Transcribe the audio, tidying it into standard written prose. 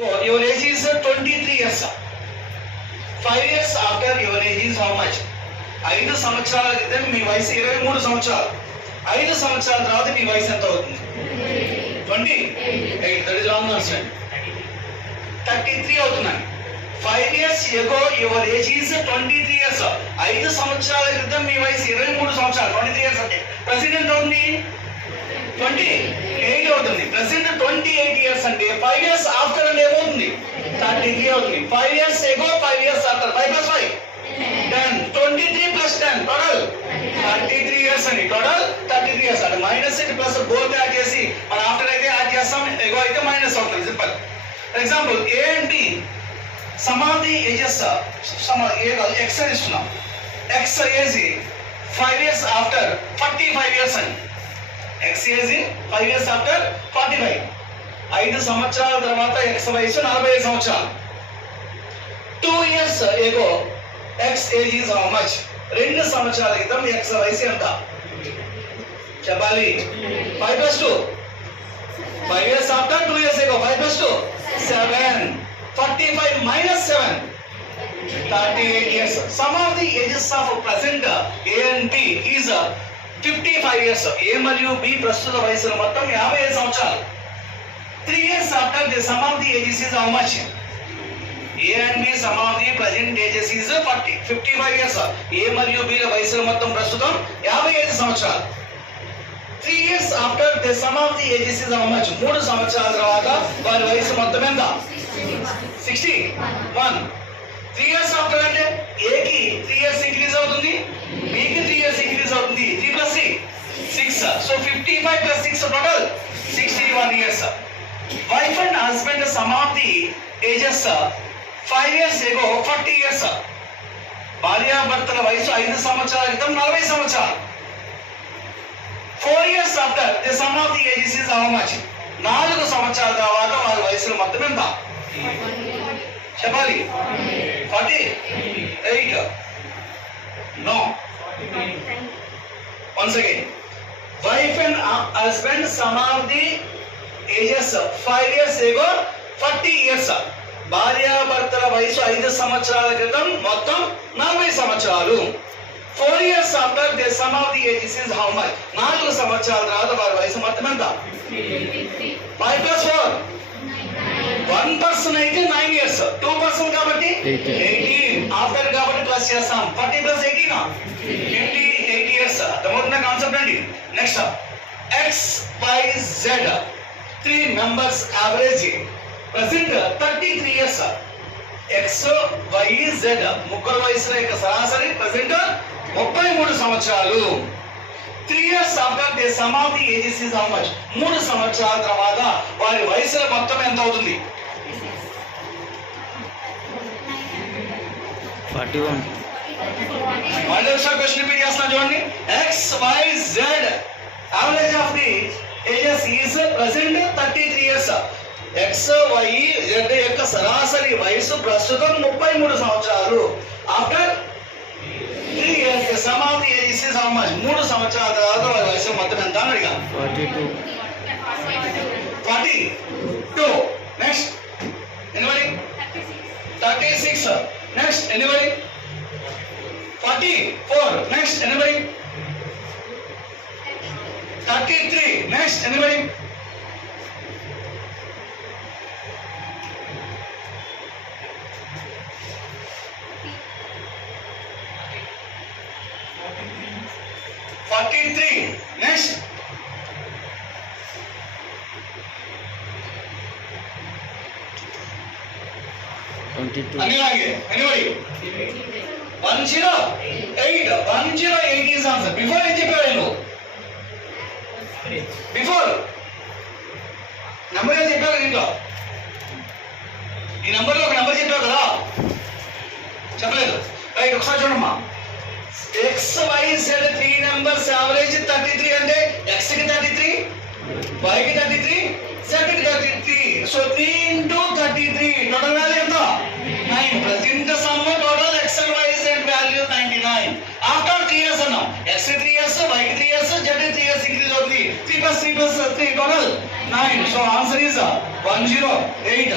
So your age is 23 years. 5 years after your age is how much? 5 సంవత్సరాల క్రితం మీ వయసు 23 సంవత్సరాలు. 5 సంవత్సరాల తర్వాత మీ వయసు ఎంత అవుతుంది? 28. That is wrong answer. 33 అవుతుందండి. 5 years ago your age is 23 years. 5 సంవత్సరాల క్రితం మీ వయసు 23 సంవత్సరాలు. 23 years అంటే ప్రెసెంట్ ఎంత అవుతుంది? 28 అవుతుంది. ప్రెసెంట్ 28 years అంటే 5 years after అంటే ఏమవుతుంది? 33 అవుతుంది. 5 years ago 5 years after 5 plus 5 10. 23 plus 10 total 33 years అని. టోటల్ 33 years అంటే మైనస్ ఇది ప్లస్ బోత్ యాడ్ చేసి మనం ఆఫ్టర్ అయితే యాడ్ చేస్తాం, ఎగో అయితే మైనస్ అవుతుంది. Simple. For example A and be some of the ages X అని ఇస్తున్నాం. ఎక్స్ ఏజ్ 5 years after 45 years అని. X age 5 years after 45. 5 సంవత్సరాల తర్వాత ఎక్స్ వయసు 45 సంవత్సరాలు. 2 years ago X age is how much? 2 సంవత్సరాల క్రితం ఎక్స్ వయసు ఎంత చెప్పాలి? 5 plus 2. 5 years after 2 years ago 5 plus 2 7. 45 minus 7 38 years. Some of the ages of present A and B is 55 years. A మరియు B ప్రస్తుత వయసులు మొత్తం 55 సంవత్సరాలు. 3 years after the sum of the ages is how much? A and B sum of the present ages is 55 years. A మరియు B ల వయసులు మొత్తం ప్రస్తుతం 55 సంవత్సరాలు. 3 years after the sum of the ages is how much? 3 సంవత్సరాల తర్వాత వారి వయసు మొత్తం ఎంత? 61. 3 years after అంటే A కి 3 years ఇంక్రీజ్ అవుతుంది, B కి 3 years ఇంక్రీజ్ అవుతుంది. 3 plus 6. So 55 plus 6 total 61 years. Wife and husband sum of the ages 5 years ago 40 years. భార్యాభర్తల వయసు 5 సంవత్సరాల క్రితం 40 సంవత్సరాలు. 4 years after the sum of the ages is how much? 4 సంవత్సరాల తర్వాత వారి వయసులు మొత్తం ఎంత చెప్పాలి? 48. No. Once again. Wife and husband sum of the ages 5 years ago 40 years. భార్యాభర్తల వయసు 5 సంవత్సరాల క్రితం మొత్తం 40 సంవత్సరాలు. 4 years after the sum of the ages is how much? 4 సంవత్సరాల తర్వాత వారి వయసు మొత్తం ఎంత? 5 plus 4 1 person అయితే 9 years. 2 person కాబట్టి 18. ఆఫ్టర్ కాబట్టి ప్లస్ చేస్తాం. 40 plus 18 58 years. అర్థమవుతున్న కాన్సెప్ట్ అండి. Next X Y Z 3 members average present 33 years. X Y Z ముగ్గురు వయసుల యొక్క సరాసరి ప్రెసెంట్ 33 సంవత్సరాలు. 3 years after the sum of the ages is how much? 3 సంవత్సరాల తర్వాత వారి వయసుల మొత్తం ఎంత అవుతుంది? 41. మళ్ళీ ఒకసారి క్వశ్చన్ రిపీట్ చేస్తున్నాను చూడండి. X Y Z average of the ages is present 33 years. X Y Z యొక్క సరాసరి వయసు ప్రస్తుతం 33 సంవత్సరాలు. After 3 years the sum of the ages is how much? 3 సంవత్సరాల తర్వాత వారి వయసు మొత్తం ఎంత అని అడిగా? 42. Next anybody? 36. Next anybody? 44. Next anybody? 33. Next anybody? 43. Next. Anybody? 108. 108 is answer. Before ఏం చెప్పావు నేను? Before నెంబర్ ఏం చెప్పావు దీంట్లో? ఈ నెంబర్లో ఒక నెంబర్ చెప్పావు కదా, చెప్పలేదు. రైట్, ఒకసారి చూడమ్మా. X Y Z 3 members average 33 అంటే ఎక్స్ కి 33, వై కి 33, జెడ్ కి 33. సో 3 into 33 టోటల్ వాల్యూ ఎంత? 9. Present sum total X and Y Z value 99. After 3 years అన్నాం. X 3 years, Y 3 years, Z 3 years increase అవుతుంది. 3 plus 3 plus 3 total 9. So answer is 108.